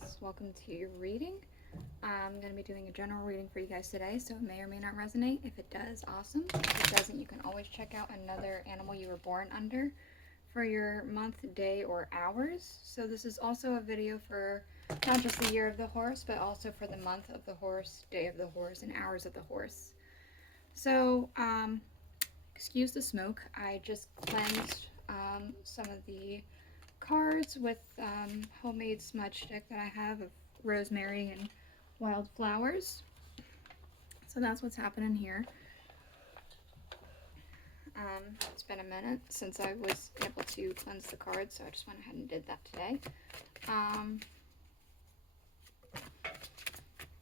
horse. Welcome to your reading. I'm going to be doing a general reading for you guys today, so it may or may not resonate. If it does, awesome. If it doesn't, you can always check out another animal you were born under for your month, day, or hours. So this is also a video for not just the year of the horse, but also for the month of the horse, day of the horse, and hours of the horse. So, excuse the smoke. I just cleansed some of the cards with homemade smudge stick that I have of rosemary and wildflowers. So that's what's happening here. It's been a minute since I was able to cleanse the cards, so I just went ahead and did that today.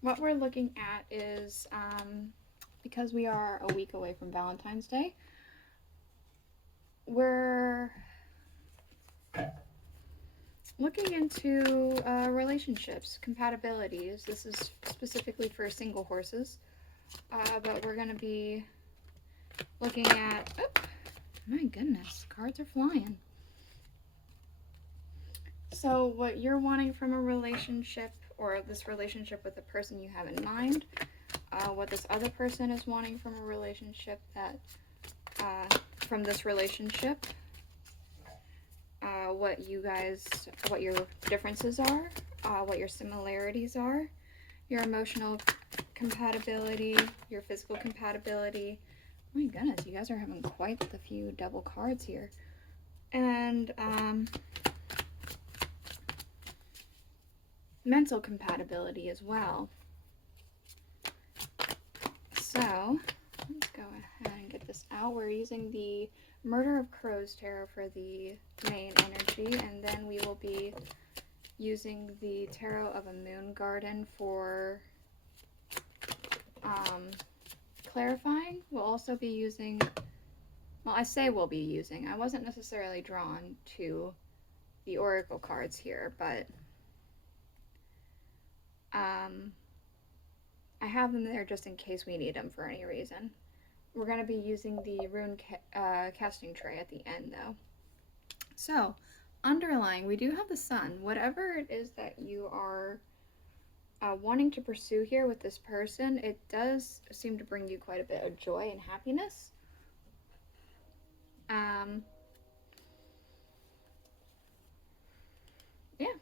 What we're looking at is, because we are a week away from Valentine's Day, we're looking into relationships, compatibilities. This is specifically for single horses, but we're going to be looking at, oh, my goodness, cards are flying. So what you're wanting from a relationship, or this relationship with the person you have in mind, what this other person is wanting from a relationship, that from this relationship, what your differences are, what your similarities are, your emotional compatibility, your physical compatibility. Oh my goodness, you guys are having quite the few double cards here. And mental compatibility as well. So let's go ahead and get this out. We're using the Murder of Crows tarot for the main energy, and then we will be using the Tarot of a Moon Garden for clarifying. We'll also be using, well, I say we'll be using, I wasn't necessarily drawn to the oracle cards here, but I have them there just in case we need them for any reason. We're going to be using the rune casting tray at the end, though. So, underlying, we do have the sun. Whatever it is that you are wanting to pursue here with this person, it does seem to bring you quite a bit of joy and happiness. Yeah.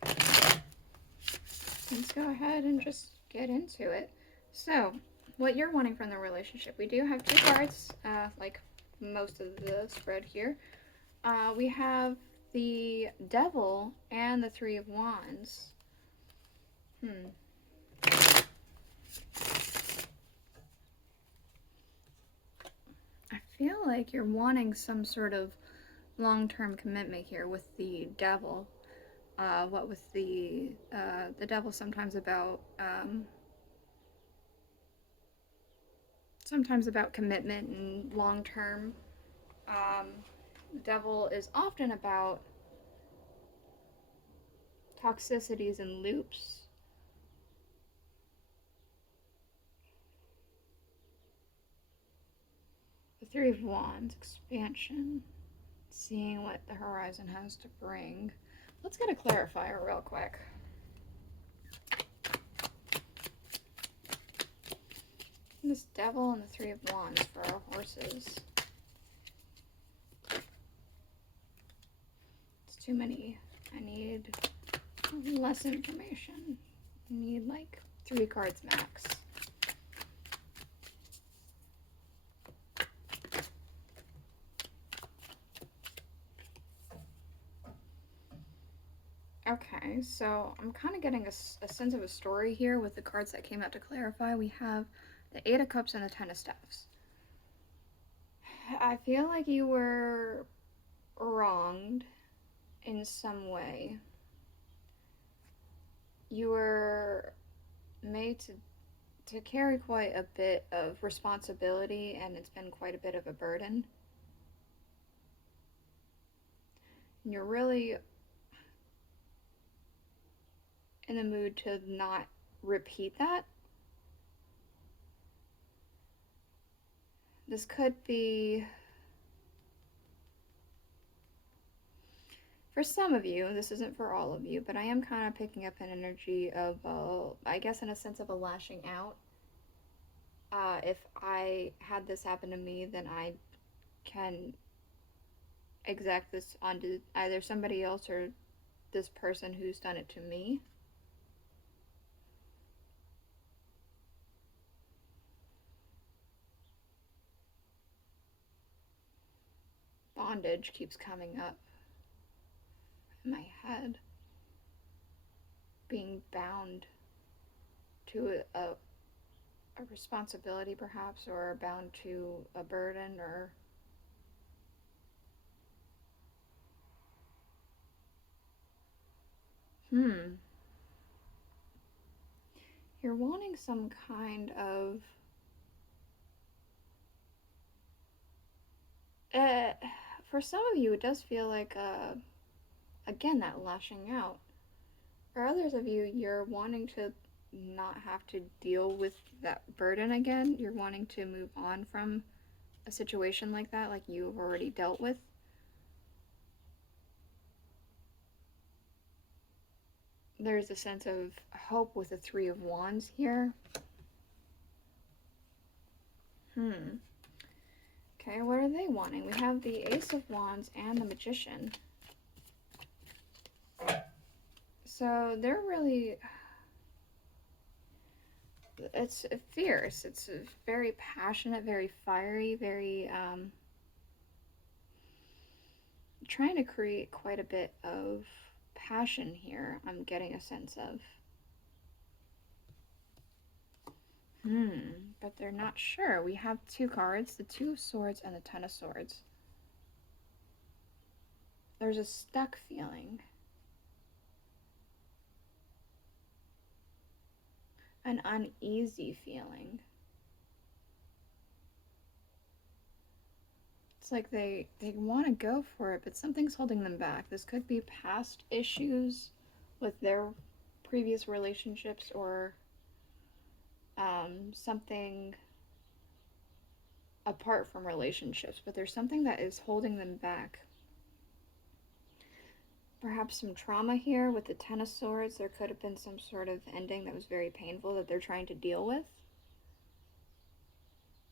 Let's go ahead and just get into it. So, what you're wanting from the relationship. We do have two cards, like most of the spread here. We have the Devil and the Three of Wands. I feel like you're wanting some sort of long-term commitment here with the Devil. What with the Devil sometimes about commitment and long-term. The Devil is often about toxicities and loops. The Three of Wands, expansion, seeing what the horizon has to bring. Let's get a clarifier real quick. This Devil and the Three of Wands for our horses. It's too many. I need less information. I need like 3 cards max. Okay, so I'm kind of getting a sense of a story here with the cards that came out to clarify. We have the Eight of Cups and the Ten of Staffs. I feel like you were wronged in some way. You were made to carry quite a bit of responsibility, and it's been quite a bit of a burden. And you're really in the mood to not repeat that. This could be, For some of you, this isn't for all of you, but I am kind of picking up an energy of, I guess in a sense of a lashing out. If I had this happen to me, then I can exact this onto either somebody else or this person who's done it to me. Bondage keeps coming up in my head. Being bound to a responsibility, perhaps, or bound to a burden, or you're wanting some kind of for some of you it does feel like again that lashing out. For others of you, you're wanting to not have to deal with that burden again. You're wanting to move on from a situation like that, like you've already dealt with. There's a sense of hope with the Three of Wands here. Okay, what are they wanting? We have the Ace of Wands and the Magician. So they're really, it's fierce. It's very passionate, very fiery, very, trying to create quite a bit of passion here, I'm getting a sense of. But they're not sure. We have two cards, the Two of Swords and the Ten of Swords. There's a stuck feeling. An uneasy feeling. It's like they want to go for it, but something's holding them back. This could be past issues with their previous relationships, or something apart from relationships, but there's something that is holding them back. Perhaps some trauma here with the Ten of Swords. There could have been some sort of ending that was very painful that they're trying to deal with.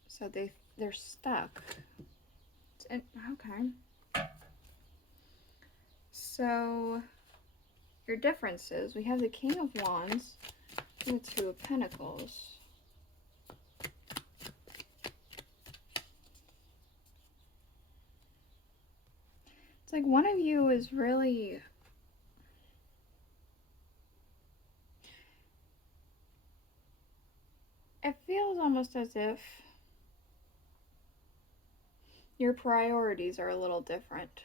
So they're stuck. Okay. So your differences. We have the King of Wands and the Two of Pentacles. It's like one of you is really it feels almost as if your priorities are a little different.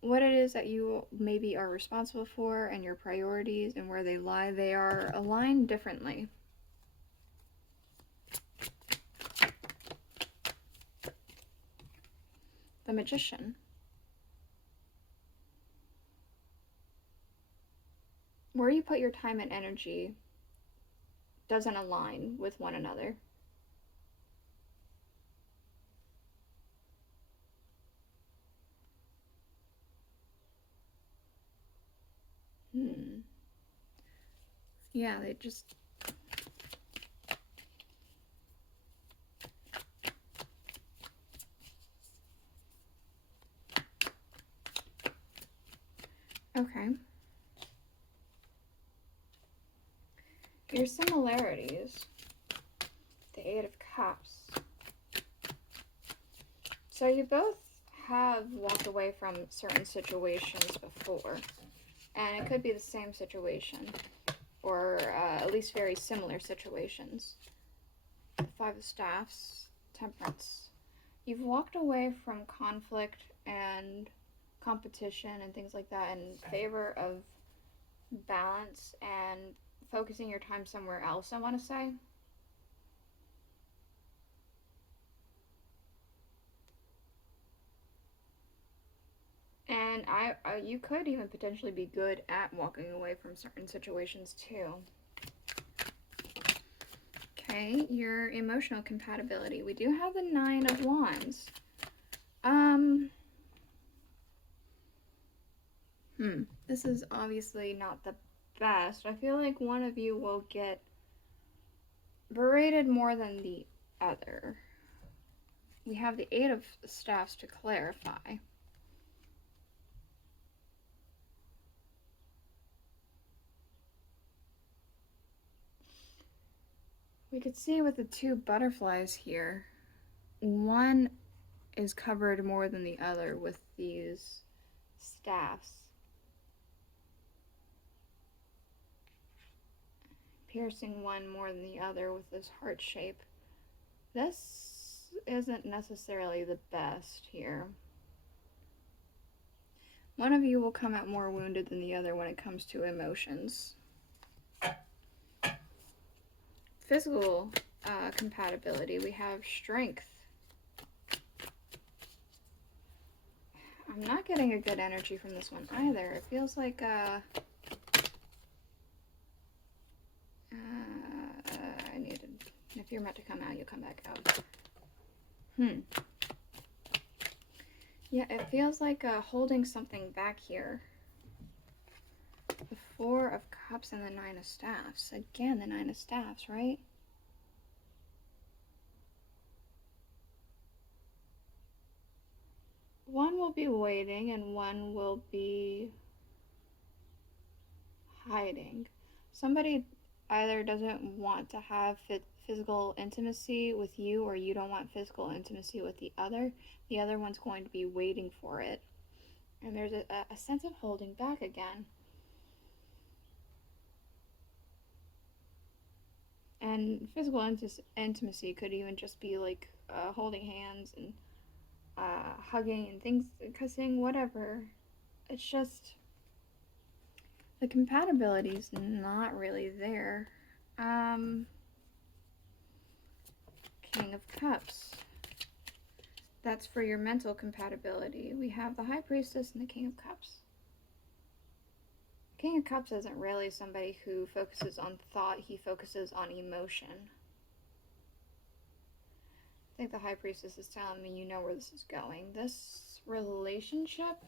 What it is that you maybe are responsible for and your priorities and where they lie, they are aligned differently. The Magician. Where you put your time and energy doesn't align with one another. Yeah, they just... Okay. Your similarities. The Eight of Cups. So you both have walked away from certain situations before. And it could be the same situation. Or at least very similar situations. The Five of Staffs. Temperance. You've walked away from conflict and competition and things like that in favor of balance and focusing your time somewhere else, I want to say. And you could even potentially be good at walking away from certain situations too. Okay, your emotional compatibility. We do have the Nine of Wands. Um, this is obviously not the best. I feel like one of you will get berated more than the other. We have the Eight of Staffs to clarify. We could see with the two butterflies here, one is covered more than the other with these staffs. Piercing one more than the other with this heart shape. This isn't necessarily the best here. One of you will come out more wounded than the other when it comes to emotions. Physical compatibility, we have strength. I'm not getting a good energy from this one either. It feels like I needed. If you're meant to come out, you'll come back out. Yeah, it feels like holding something back here. The Four of Cups and the Nine of Staffs. Again, the Nine of Staffs, right? One will be waiting and one will be hiding. Somebody either doesn't want to have physical intimacy with you, or you don't want physical intimacy with the other. The other one's going to be waiting for it. And there's a sense of holding back again. And physical intimacy could even just be like holding hands and hugging and things, kissing, whatever. It's just the compatibility's not really there. King of Cups. That's for your mental compatibility. We have the High Priestess and the King of Cups. King of Cups isn't really somebody who focuses on thought, he focuses on emotion. I think the High Priestess is telling me you know where this is going. This relationship,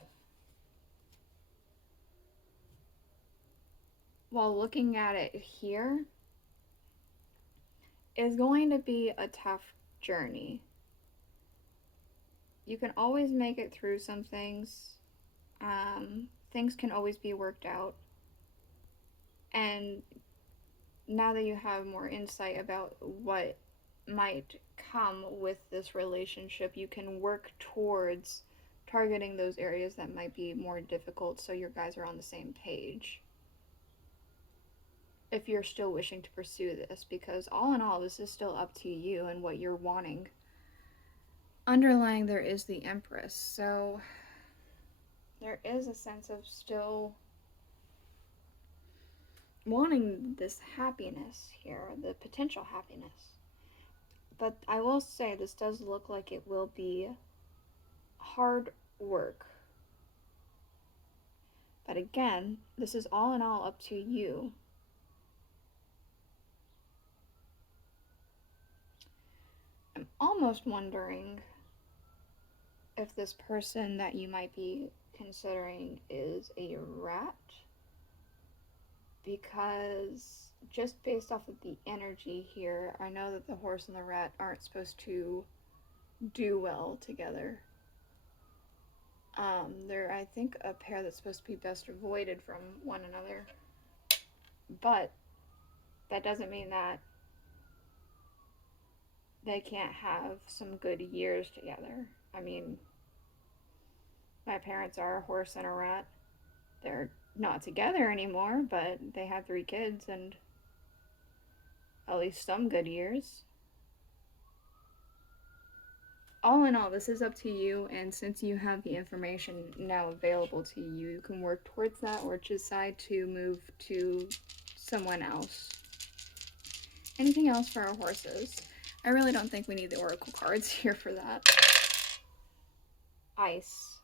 while looking at it here, is going to be a tough journey. You can always make it through some things. Things can always be worked out. And now that you have more insight about what might come with this relationship, you can work towards targeting those areas that might be more difficult so your guys are on the same page. If you're still wishing to pursue this, because all in all, this is still up to you and what you're wanting. Underlying there is the Empress, so there is a sense of still wanting this happiness here, the potential happiness. But I will say this does look like it will be hard work. But again, this is all in all up to you. I'm almost wondering if this person that you might be considering is a rat, because just based off of the energy here, I know that the horse and the rat aren't supposed to do well together. They're, I think, a pair that's supposed to be best avoided from one another. But that doesn't mean that they can't have some good years together. I mean, my parents are a horse and a rat. They're not together anymore, but they have 3 kids and at least some good years. All in all, this is up to you, and since you have the information now available to you, you can work towards that or decide to move to someone else. Anything else for our horses? I really don't think we need the oracle cards here for that. Ice.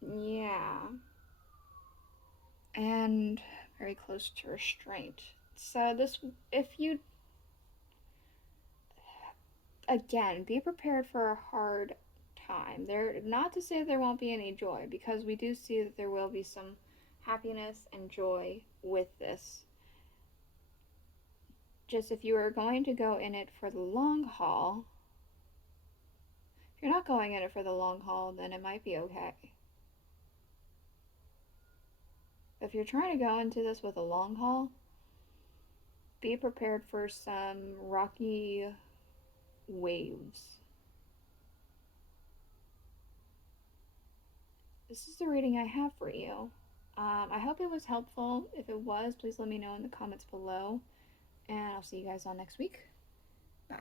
Yeah. And very close to restraint. So this, if you again, be prepared for a hard time. There, not to say there won't be any joy, because we do see that there will be some happiness and joy with this. Just if you are going to go in it for the long haul, if you're not going in it for the long haul, then it might be okay. If you're trying to go into this with a long haul, be prepared for some rocky waves. This is the reading I have for you. I hope it was helpful. If it was, please let me know in the comments below. And I'll see you guys all next week. Bye.